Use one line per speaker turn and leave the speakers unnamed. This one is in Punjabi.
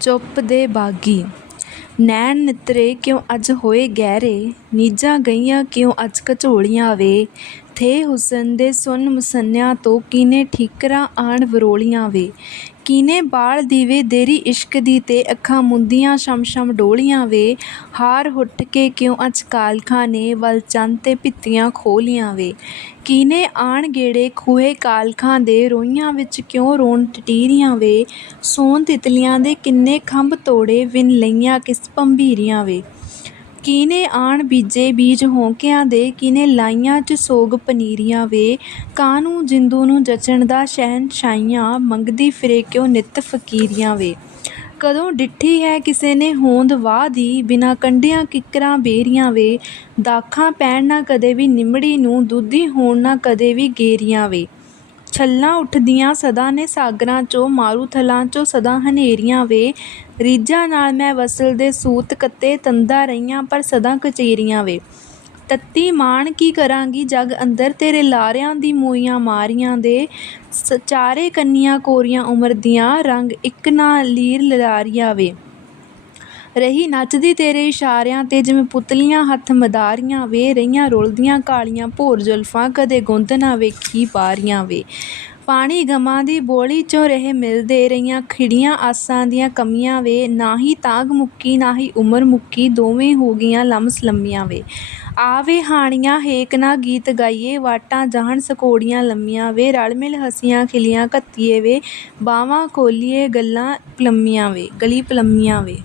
ਚੁੱਪ ਦੇ ਬਾਗੀ। ਨੈਣ ਨਿੱਤਰੇ ਕਿਉਂ ਅੱਜ ਹੋਏ ਗਹਿਰੇ? ਨੀਝਾਂ ਗਈਆਂ ਕਿਉਂ ਅੱਜ ਘਚੋਲੀਆਂ ਵੇ? ਥੇ ਹੁਸਨ ਦੇ ਸੁੰਨ ਮੁਸੰਨਿਆਂ ਤੋਂ ਕਿਹਨੇ ਠੀਕਰਾਂ ਆਣ ਵਰੋਲੀਆਂ ਵੇ। ਕਿਨੇ ਬਾਲ ਦੀਵੇ ਦੇਰੀ ਇਸ਼ਕ ਦੀ ਤੇ ਅੱਖਾਂ ਮੁੰਦੀਆਂ ਛਮ ਛਮ ਡੋਲੀਆਂ ਵੇ। ਹਾਰ ਹੁੱਟ ਕੇ ਕਿਉਂ ਅੱਜ ਕਾਲਖਾਂ ਨੇ ਵੱਲ ਚੰਨ ਤੇ ਭਿੱਤੀਆਂ ਖੋਲੀਆਂ ਵੇ। ਕਿਹਨੇ ਆਣ ਗੇੜੇ ਖੂਹੇ ਕਾਲਖਾਂ ਦੇ ਰੋਈਆਂ ਵਿੱਚ ਕਿਉਂ ਰੋਣ ਟਟੀਰੀਆਂ ਵੇ। ਸੋਨ ਤਿਤਲੀਆਂ ਦੇ ਕਿੰਨੇ ਖੰਭ ਤੋੜੇ, ਵਿੰਨ ਲਈਆਂ ਕਿਸ ਭੰਬੀਰੀਆਂ ਵੇ। ਕਿਹਨੇ ਆਣ ਬੀਜੇ ਬੀਜ ਹੌਂਕਿਆਂ ਦੇ, ਕਿਹਨੇ ਲਾਈਆਂ ਚ ਸੋਗ ਪਨੀਰੀਆਂ ਵੇ। ਕਾਹਨੂੰ ਜਿੰਦੂ ਨੂੰ ਜੱਚਣ ਦਾ ਸ਼ਹਿਨਸ਼ਾਹੀਆਂ, ਮੰਗਦੀ ਫਿਰੇ ਕਿਉਂ ਨਿੱਤ ਫਕੀਰੀਆਂ ਵੇ। ਕਦੋਂ ਡਿੱਠੀ ਹੈ ਕਿਸੇ ਨੇ ਹੋਂਦ ਵਾਹ ਦੀ, ਬਿਨਾਂ ਕੰਢਿਆਂ ਕਿੱਕਰਾਂ ਬੇਰੀਆਂ ਵੇ। ਦਾਖਾਂ ਪੈਣ ਨਾ ਕਦੇ ਵੀ ਨਿੰਮੜੀ ਨੂੰ, ਦੁੱਧੀ ਹੋਣ ਨਾ ਕਦੇ ਵੀ ਗੇਰੀਆਂ ਵੇ। ਛੱਲਾਂ ਉੱਠਦੀਆਂ ਸਦਾ ਨੇ ਸਾਗਰਾਂ ਚੋਂ, ਮਾਰੂਥਲਾਂ ਚੋਂ ਸਦਾ ਹਨੇਰੀਆਂ ਵੇ। ਰੀਝਾਂ ਨਾਲ ਮੈਂ ਵਸਲ ਦੇ ਸੂਤ ਕੱਤੇ ਤੰਦਾਂ ਰਹੀਆਂ, ਪਰ ਸਦਾ ਕਚੇਰੀਆਂ ਵੇ। ਤੱਤੀ ਮਾਣ ਕੀ ਕਰਾਂਗੀ, ਜਗ ਅੰਦਰ ਤੇਰੇ ਲਾਰਿਆਂ ਦੀ ਮੋਈਆਂ ਮਾਰੀਆਂ ਦੇ। ਸ ਚਾਰੇ ਕੰਨੀਆਂ ਕੋਰੀਆਂ ਉਮਰ ਦੀਆਂ ਰੰਗ ਇੱਕ ਨਾ ਲੀਰ ਲਲਾਰੀਆਂ ਵੇ। ਰਹੀ ਨੱਚਦੀ ਤੇਰੇ ਇਸ਼ਾਰਿਆਂ ਤੇ ਜਿਵੇਂ ਪੁਤਲੀਆਂ ਹੱਥ ਮਦਾਰੀਆਂ ਵੇ, ਰਹੀਆਂ ਰੁਲਦੀਆਂ ਕਾਲੀਆਂ ਭੋਰ ਜ਼ੁਲਫਾਂ ਕਦੇ ਗੁੰਦ ਨਾ ਵੇਖੀ ਪਾਰੀਆਂ ਵੇ। ਪਾਣੀ ਗਮਾਂ ਦੀ ਬੋਲੀ ਚੋਂ ਰਹੇ ਮਿਲਦੇ ਰਹੀਆਂ ਖਿੜੀਆਂ ਆਸਾਂ ਦੀਆਂ ਕਮੀਆਂ ਵੇ ਨਾ ਹੀ ਤਾਂਘ ਮੁੱਕੀ ਨਾ ਹੀ ਉਮਰ ਮੁੱਕੀ, ਦੋਵੇਂ ਹੋ ਗਈਆਂ ਲਮਸ ਲੰਮੀਆਂ ਵੇ। ਆਵੇ ਹਾਣੀਆਂ, ਹੇਕ ਨਾ ਗੀਤ ਗਾਈਏ, ਵਾਟਾਂ ਜਾਹਣ ਸਕੋੜੀਆਂ ਲੰਮੀਆਂ ਵੇ, ਰਲ ਮਿਲ ਹਸੀਆਂ ਖਿਲੀਆਂ ਘੱਤੀਏ ਵੇ, ਬਾਵਾਂ ਖੋਲੀਏ ਗੱਲਾਂ ਪਲੰਮੀਆਂ ਵੇ, ਗਲੀ ਪਲੰਮੀਆਂ ਵੇ।